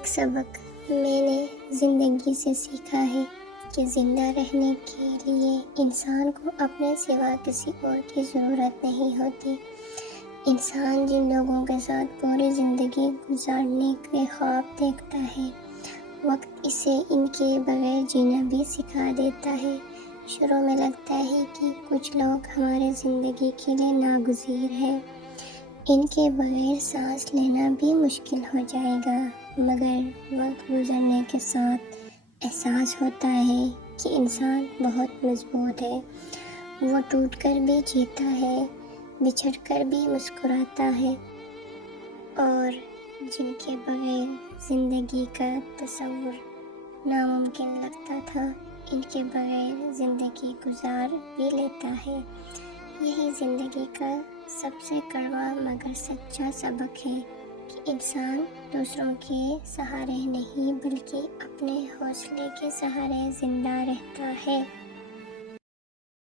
ایک سبق میں نے زندگی سے سیکھا ہے کہ زندہ رہنے کے لیے انسان کو اپنے سوا کسی اور کی ضرورت نہیں ہوتی۔ انسان جن لوگوں کے ساتھ پوری زندگی گزارنے کے خواب دیکھتا ہے، وقت اسے ان کے بغیر جینا بھی سکھا دیتا ہے۔ شروع میں لگتا ہے کہ کچھ لوگ ہماری زندگی کے لیے ناگزیر ہیں، ان کے بغیر سانس لینا بھی مشکل ہو جائے گا، مگر وقت گزرنے کے ساتھ احساس ہوتا ہے کہ انسان بہت مضبوط ہے۔ وہ ٹوٹ کر بھی جیتا ہے، بچھڑ کر بھی مسکراتا ہے، اور جن کے بغیر زندگی کا تصور ناممکن لگتا تھا، ان کے بغیر زندگی گزار بھی لیتا ہے۔ یہی زندگی کا سب سے کڑوا مگر سچا سبق ہے کہ انسان دوسروں کے سہارے نہیں بلکہ اپنے حوصلے کے سہارے زندہ رہتا ہے۔